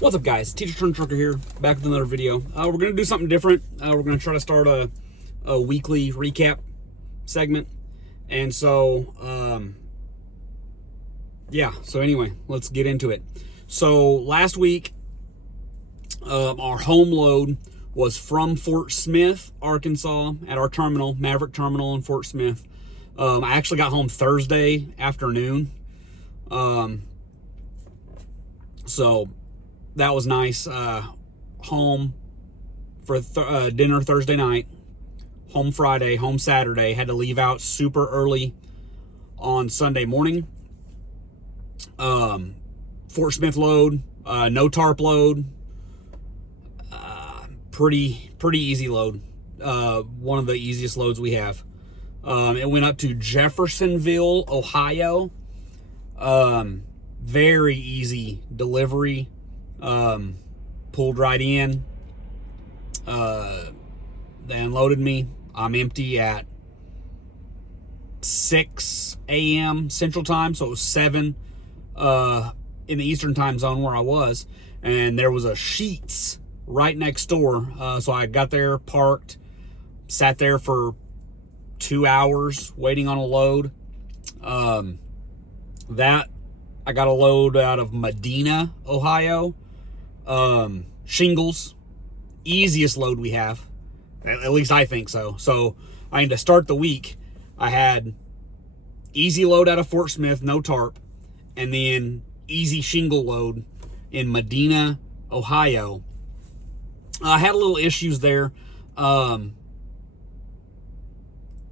What's up, guys? Teacher Turned Trucker here, back with another video. We're going to do something different. We're going to try to start a weekly recap segment. And so, yeah. So anyway, let's get into it. So last week, our home load was from Fort Smith, Arkansas, at our terminal, Maverick Terminal in Fort Smith. I actually got home Thursday afternoon. So that was nice. Home for dinner Thursday night. Home Friday, home Saturday. Had to leave out super early on Sunday morning. Fort Smith load, no tarp load. Pretty easy load. One of the easiest loads we have. It went up to Jeffersonville, Ohio. Very easy delivery. Pulled right in. They unloaded me. I'm empty at 6 a.m. Central Time, so it was 7 in the Eastern Time Zone where I was, and there was a Sheetz right next door. So I got there, parked, sat there for 2 hours waiting on a load. That I got a load out of Medina, Ohio. Shingles, easiest load we have. At least I think so. So I need to start the week. I had easy load out of Fort Smith, no tarp, and then easy shingle load in Medina, Ohio. I had a little issues there.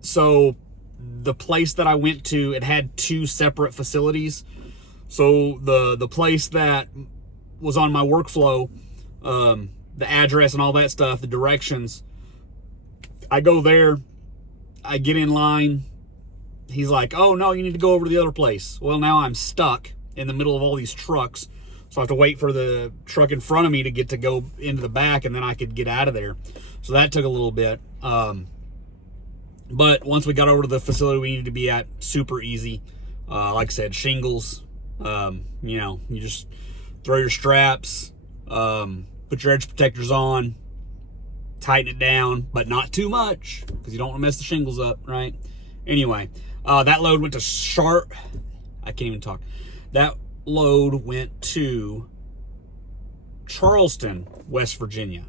So the place that I went to, it had 2 separate facilities. So the place that was on my workflow, the address and all that stuff, the directions, I go there, I get in line. He's like, oh no, you need to go over to the other place. Well, now I'm stuck in the middle of all these trucks. So I have to wait for the truck in front of me to go into the back, and then I could get out of there. So that took a little bit. But once we got over to the facility we needed to be at, super easy. Like I said, shingles, you just throw your straps, put your edge protectors on, tighten it down, but not too much because you don't want to mess the shingles up, right? Anyway, that load went to I can't even talk. That load went to Charleston, West Virginia.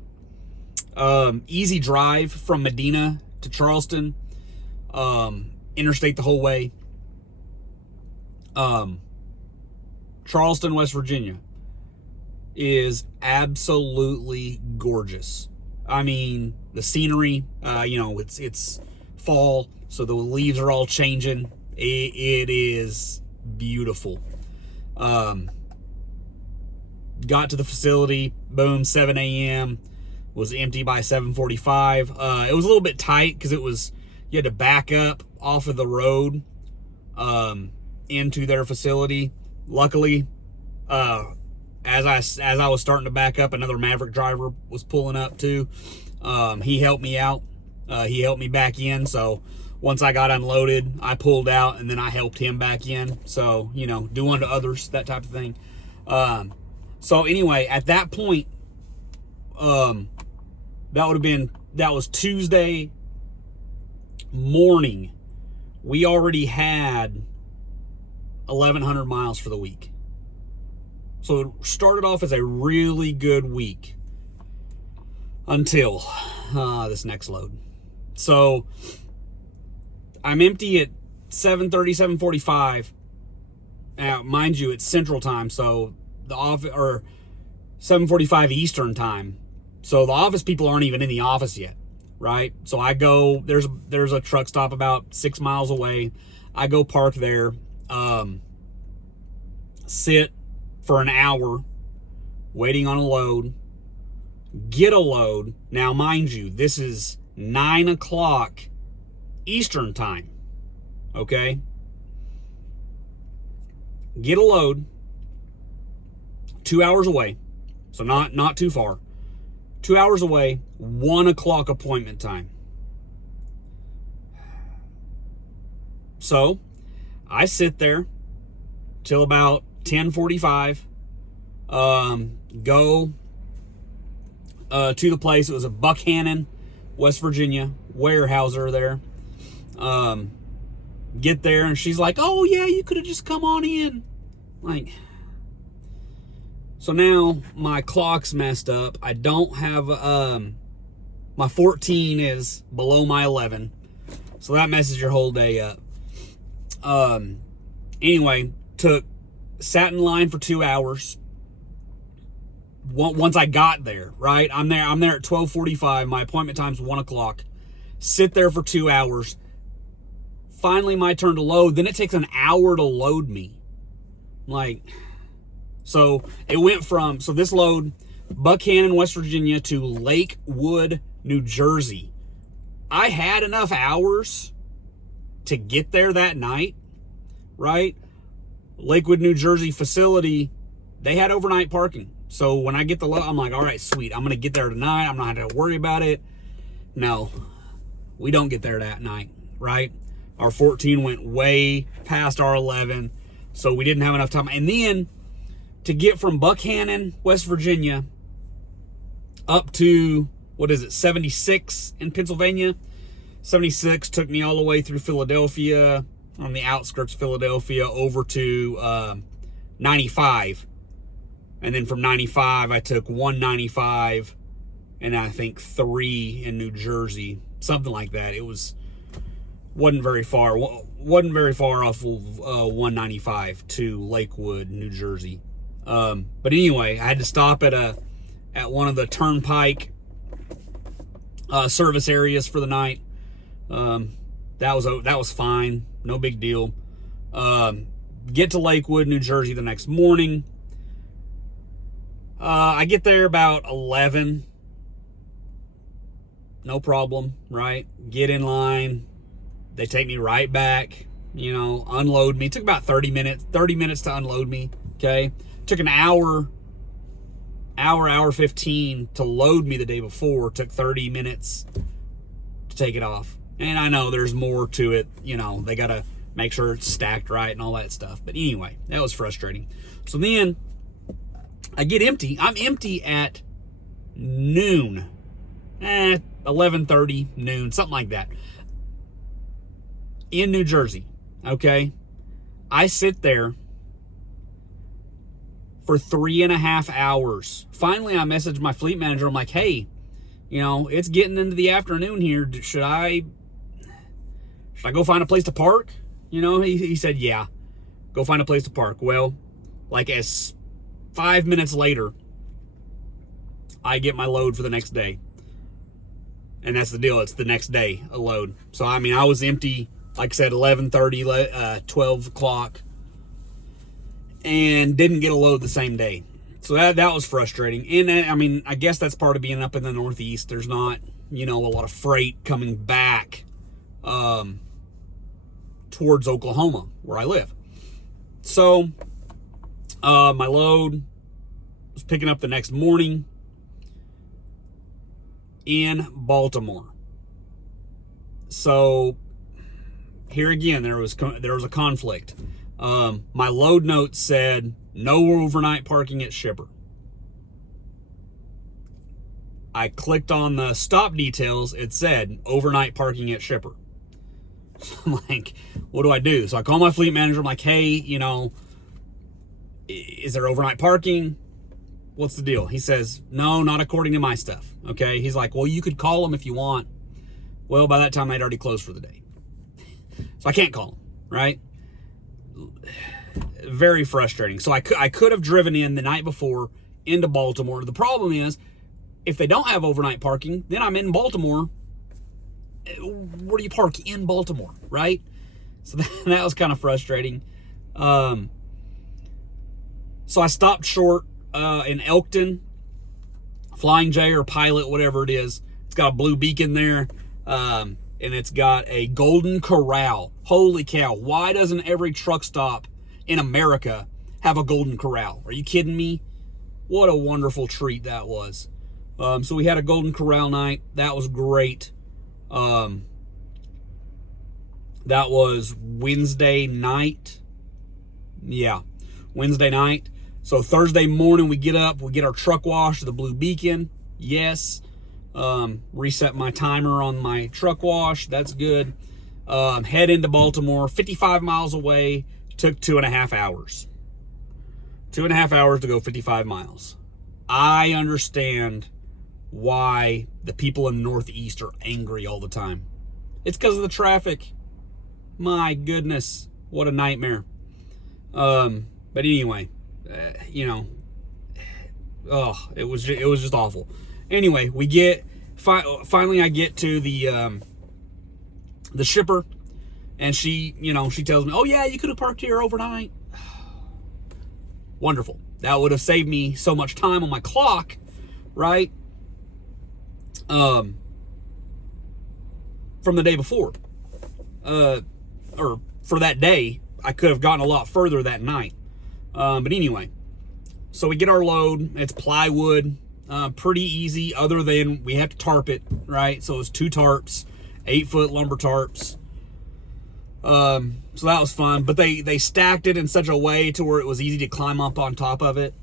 Easy drive from Medina to Charleston. Interstate the whole way. Charleston, West Virginia is absolutely gorgeous. I mean, the scenery, it's fall, so the leaves are all changing. It is beautiful. Got to the facility, boom, 7 a.m. was empty by 7:45. It was a little bit tight because you had to back up off of the road into their facility. Luckily, as I was starting to back up, another Maverick driver was pulling up too. He helped me out. He helped me back in. So once I got unloaded, I pulled out and then I helped him back in. So, do unto others, that type of thing. So anyway, at that point, that was Tuesday morning. We already had 1,100 miles for the week. So it started off as a really good week until this next load. So I'm empty at 7:30, 7:45. Now, mind you, it's Central Time, so the office, or 7:45 Eastern Time. So the office people aren't even in the office yet, right? So I go, there's a truck stop about 6 miles away. I go park there, sit for an hour waiting on a load, get a load. Now, mind you, this is 9 o'clock Eastern Time, okay? Get a load, 2 hours away, so not too far. 2 hours away, 1 o'clock appointment time. So I sit there till about 10:45. Go to the place. It was a Buckhannon, West Virginia, warehouser there. Get there, and she's like, oh, yeah, you could have just come on in. Like, so now my clock's messed up. I don't have, my 14 is below my 11. So that messes your whole day up. Anyway, sat in line for 2 hours. Once I got there, right? I'm there at 12:45. My appointment time's 1 o'clock. Sit there for 2 hours. Finally, my turn to load. Then it takes an hour to load me. Like, so it went from, so this load, Buckhannon, West Virginia to Lakewood, New Jersey. I had enough hours to get there that night, right? Lakewood, New Jersey facility, they had overnight parking. So when I get the load, I'm like, all right, sweet. I'm going to get there tonight. I'm not going to have to worry about it. No, we don't get there that night, right? Our 14 went way past our 11, so we didn't have enough time. And then to get from Buckhannon, West Virginia, up to, 76 in Pennsylvania? 76 took me all the way through Philadelphia, on the outskirts of Philadelphia, over to 95. And then from 95, I took 195, and I think 3 in New Jersey, something like that. It wasn't very far off of 195 to Lakewood, New Jersey. But anyway, I had to stop at one of the turnpike service areas for the night. That was fine, no big deal. Get to Lakewood, New Jersey the next morning. I get there about 11. No problem, right? Get in line. They take me right back, unload me. It took about 30 minutes to unload me, okay? Took an hour 15 to load me the day before. Took 30 minutes to take it off. And I know there's more to it, they got to make sure it's stacked right and all that stuff. But anyway, that was frustrating. So then I get empty. I'm empty at noon. 11:30, noon, something like that. In New Jersey, okay? I sit there for 3.5 hours. Finally, I messaged my fleet manager. I'm like, hey, it's getting into the afternoon here. Should I go find a place to park? He said, yeah, go find a place to park. Well, like as 5 minutes later, I get my load for the next day. And that's the deal. It's the next day, a load. So, I was empty, like I said, 11:30, 12 o'clock, and didn't get a load the same day. So that was frustrating. And, I guess that's part of being up in the Northeast. There's not, a lot of freight coming back towards Oklahoma, where I live. So, my load was picking up the next morning in Baltimore. So here again, there was a conflict. My load note said no overnight parking at shipper. I clicked on the stop details. It said overnight parking at shipper. I'm like, what do I do? So I call my fleet manager. I'm like, hey, is there overnight parking? What's the deal? He says, no, not according to my stuff. Okay. He's like, well, you could call them if you want. Well, by that time, they'd already closed for the day. So I can't call them, right? Very frustrating. So I could have driven in the night before into Baltimore. The problem is, if they don't have overnight parking, then I'm in Baltimore. Where do you park in Baltimore, right? So that was kind of frustrating. So I stopped short in Elkton, Flying J or Pilot, whatever it is. It's got a blue beacon there, and it's got a Golden Corral. Holy cow, why doesn't every truck stop in America have a Golden Corral? Are you kidding me? What a wonderful treat that was. So we had a Golden Corral night. That was great. That was Wednesday night. Yeah, Wednesday night. So Thursday morning we get up, we get our truck wash to the Blue Beacon. Yes. Reset my timer on my truck wash. That's good. Head into Baltimore, 55 miles away. Took 2.5 hours. 2.5 hours to go 55 miles. I understand why the people in the Northeast are angry all the time. It's because of the traffic. My goodness, what a nightmare. But anyway, it was just awful. Anyway, we get finally I get to the shipper, and she tells me, "Oh yeah, you could have parked here overnight." Wonderful. That would have saved me so much time on my clock, right? From the day before. Or for that day, I could have gotten a lot further that night. But anyway, so we get our load. It's plywood, pretty easy, other than we have to tarp it, right? So it's 2 tarps, 8-foot lumber tarps. So that was fun, but they stacked it in such a way to where it was easy to climb up on top of it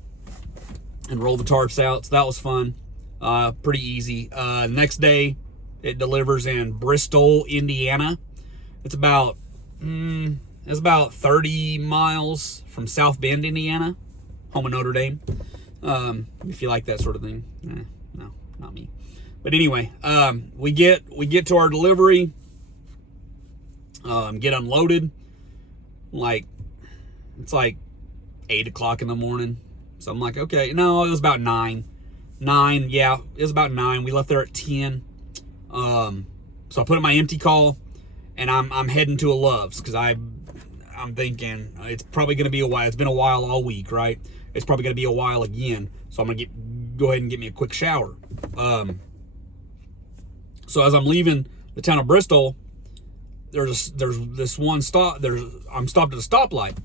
and roll the tarps out. So that was fun. Pretty easy. Next day, it delivers in Bristol, Indiana. It's about 30 miles from South Bend, Indiana, home of Notre Dame. If you like that sort of thing. No, not me. But anyway, we get to our delivery, get unloaded. It's like 8 o'clock in the morning. So I'm like, okay, no, it was about 9. Yeah, it was about 9. We left there at 10. So I put in my empty call, and I'm heading to a Love's, because I'm thinking it's probably going to be a while. It's been a while all week, right? It's probably going to be a while again. So I'm going to go ahead and get me a quick shower. So as I'm leaving the town of Bristol, there's this one stop. I'm stopped at a stoplight,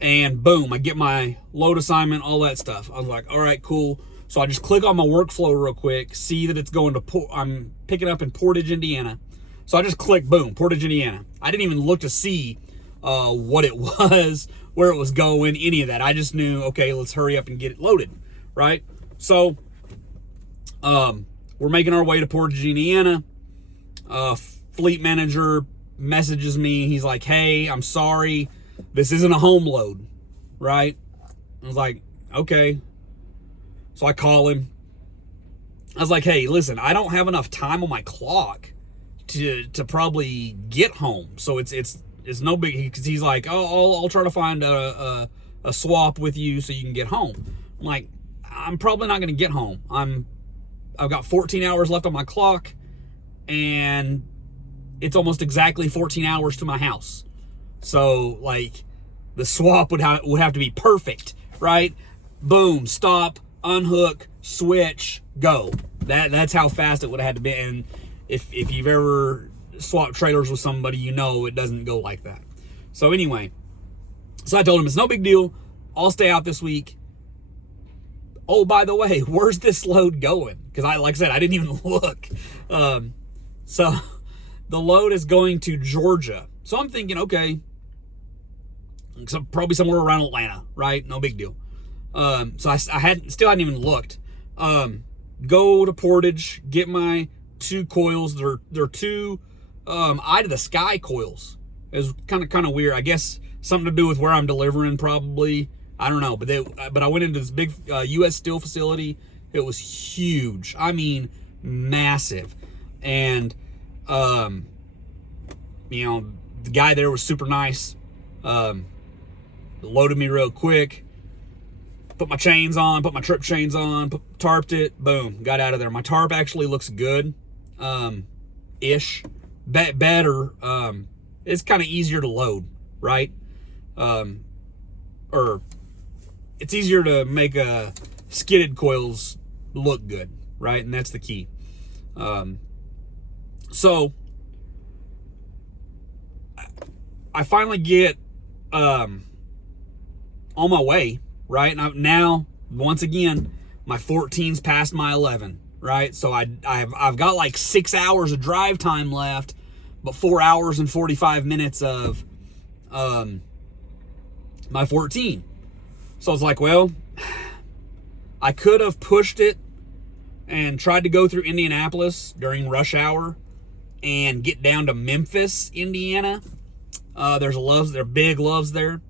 and boom, I get my load assignment, all that stuff. I was like, all right, cool. So I just click on my workflow real quick, see that it's going to I'm picking up in Portage, Indiana. So I just click, boom, Portage, Indiana. I didn't even look to see what it was, where it was going, any of that. I just knew, okay, let's hurry up and get it loaded, right? So we're making our way to Portage, Indiana. Fleet manager messages me. He's like, hey, I'm sorry, this isn't a home load, right? I was like, okay. So I call him. I was like, hey, listen, I don't have enough time on my clock to probably get home. So it's no big, because he's like, oh, I'll try to find a swap with you so you can get home. I'm like, I'm probably not going to get home. I've got 14 hours left on my clock, and it's almost exactly 14 hours to my house. So like the swap would have to be perfect, right? Boom, stop, unhook, switch, go. That's how fast it would have had to be. And if you've ever swapped trailers with somebody, you know it doesn't go like that. So anyway, so I told him it's no big deal. I'll stay out this week. Oh, by the way, where's this load going? Because like I said, I didn't even look. So the load is going to Georgia. So I'm thinking, okay, so probably somewhere around Atlanta, right? No big deal. So I still hadn't even looked. Go to Portage, get my 2 coils. They're 2 eye to the sky coils. It was kind of weird. I guess something to do with where I'm delivering, probably. I don't know. But I went into this big U.S. Steel facility. It was huge. I mean, massive. And the guy there was super nice. Loaded me real quick. Put my chains on, put my trip chains on, tarped it, boom, got out of there. My tarp actually looks good, ish, better. It's kind of easier to load, right? Or it's easier to make skidded coils look good, right? And that's the key. So I finally get on my way, right? And now, once again, my 14's past my 11, right? So I've got like 6 hours of drive time left, but 4 hours and 45 minutes of my 14. So I was like, well, I could have pushed it and tried to go through Indianapolis during rush hour and get down to Memphis, Indiana. There's Loves, there are big Loves there.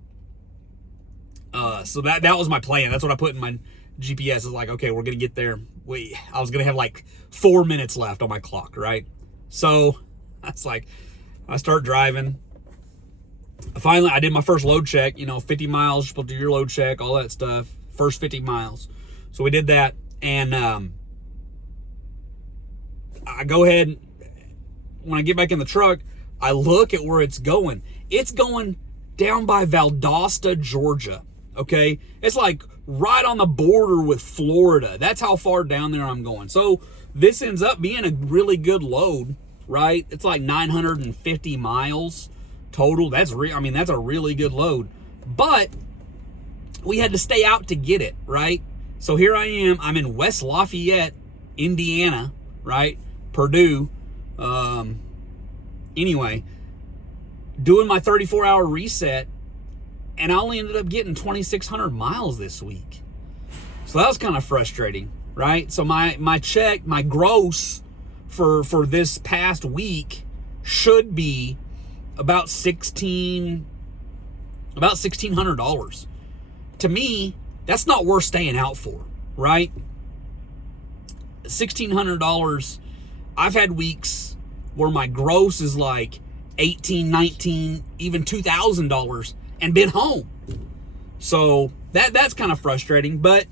So that was my plan. That's what I put in my GPS. Is like, okay, we're gonna get there. I was gonna have like 4 minutes left on my clock, right? So that's like, I start driving. Finally, I did my first load check. 50 miles, you're supposed to do your load check, all that stuff. First 50 miles. So we did that, and I go ahead. When I get back in the truck, I look at where it's going. It's going down by Valdosta, Georgia. Okay, it's like right on the border with Florida. That's how far down there I'm going. So this ends up being a really good load, right? It's like 950 miles total. That's that's a really good load. But we had to stay out to get it, right? So here I am. I'm in West Lafayette, Indiana, right? Purdue. Anyway, doing my 34-hour reset, and I only ended up getting 2,600 miles this week. So that was kind of frustrating, right? So my check, my gross for this past week should be about $1,600. To me, that's not worth staying out for, right? $1,600. I've had weeks where my gross is like $1,800, $1,900, even $2,000 and been home. So that's kind of frustrating, but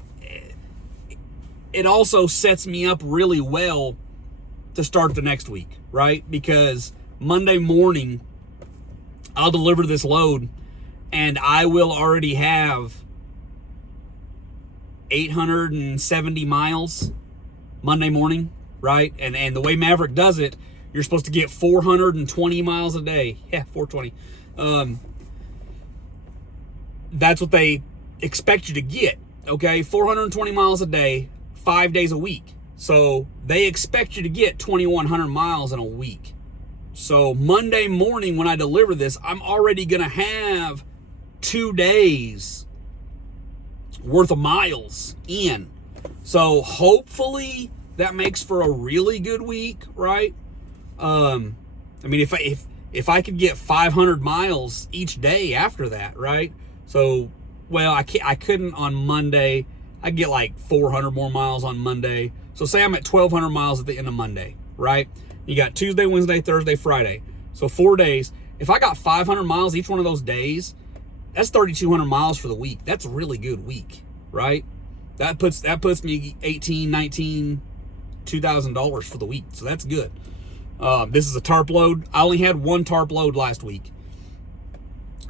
it also sets me up really well to start the next week, right? Because Monday morning, I'll deliver this load and I will already have 870 miles Monday morning, right? And the way Maverick does it, you're supposed to get 420 miles a day. Yeah, 420. That's what they expect you to get, okay? 420 miles a day, 5 days a week. So they expect you to get 2,100 miles in a week. So Monday morning when I deliver this, I'm already going to have 2 days worth of miles in. So hopefully that makes for a really good week, right? If I could get 500 miles each day after that, right? So, well, I couldn't on Monday. I get like 400 more miles on Monday. So say I'm at 1,200 miles at the end of Monday, right? You got Tuesday, Wednesday, Thursday, Friday. So 4 days. If I got 500 miles each one of those days, that's 3,200 miles for the week. That's a really good week, right? That puts me $1,800, $1,900, $2,000 for the week. So that's good. This is a tarp load. I only had one tarp load last week.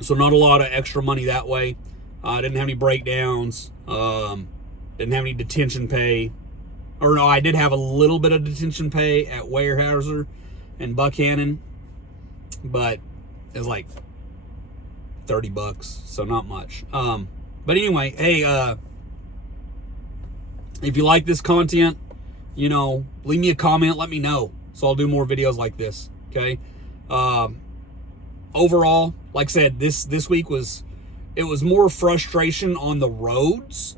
So not a lot of extra money that way. I didn't have any breakdowns. Didn't have any detention pay. Or no, I did have a little bit of detention pay at Weyerhaeuser and Buckhannon. But it was like $30, so not much. But anyway, hey, if you like this content, leave me a comment, let me know. So I'll do more videos like this, okay? Overall, like I said, this week was more frustration on the roads.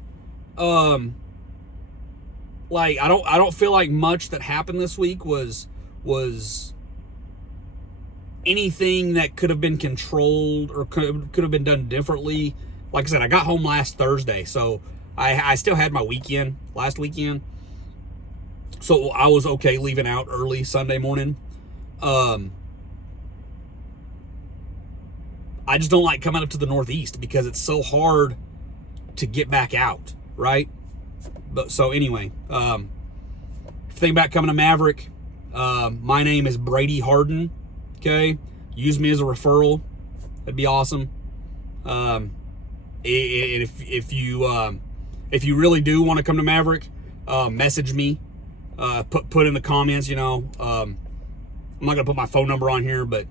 Like I don't feel like much that happened this week was anything that could have been controlled or could have been done differently. Like I said, I got home last Thursday, so I still had my weekend last weekend. So I was okay leaving out early Sunday morning. I just don't like coming up to the Northeast because it's so hard to get back out, right? But so anyway, if you think about coming to Maverick, my name is Brady Harden. Okay, use me as a referral. That'd be awesome. If you really do want to come to Maverick, message me. Put in the comments. I'm not gonna put my phone number on here, but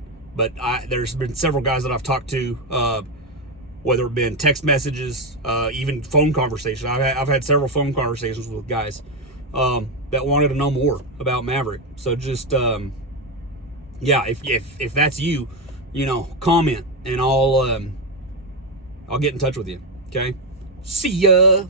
there's been several guys that I've talked to, whether it been text messages, even phone conversations. I've had several phone conversations with guys that wanted to know more about Maverick. So just yeah, if that's you, comment and I'll get in touch with you. Okay, See ya.